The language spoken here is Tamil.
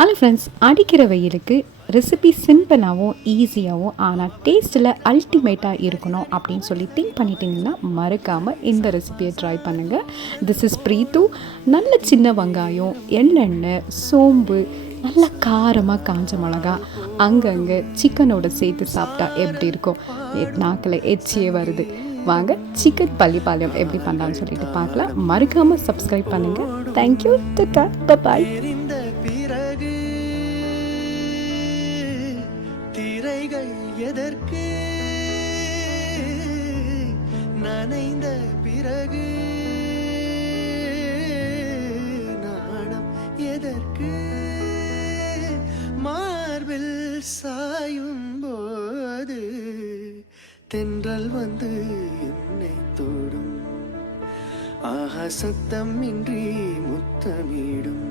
ஹலோ ஃப்ரெண்ட்ஸ், அடிக்கிற வெயிலுக்கு ரெசிபி சிம்பிளாகவும் ஈஸியாகவும் ஆனால் டேஸ்ட்டில் அல்டிமேட்டாக இருக்கணும் அப்படின்னு சொல்லி திங்க் பண்ணிட்டீங்கன்னா மறக்காமல் இந்த ரெசிபியை ட்ரை பண்ணுங்கள். This is Preethu. நல்ல சின்ன வெங்காயம், எள்ளெண்ணெய், சோம்பு, நல்ல காரமாக காஞ்ச மிளகா, அங்கங்கே சிக்கனோட சேர்த்து சாப்பிட்டா எப்படி இருக்கும்? நாக்கில் எச்சியே வருது. வாங்க சிக்கன் பள்ளிப்பாளையம் எப்படி பண்ணலான்னு சொல்லிட்டு பார்க்கலாம். மறக்காமல் சப்ஸ்கிரைப் பண்ணுங்கள். தேங்க்யூ. பாய். திரைகள் எதற்கு நனைந்த பிறகு நாணம் எதற்கு மார்பில் சாயும் போது தென்றல் வந்து என்னை தொடும் ஆஹா சத்தம் இன்றி முத்தமிடும்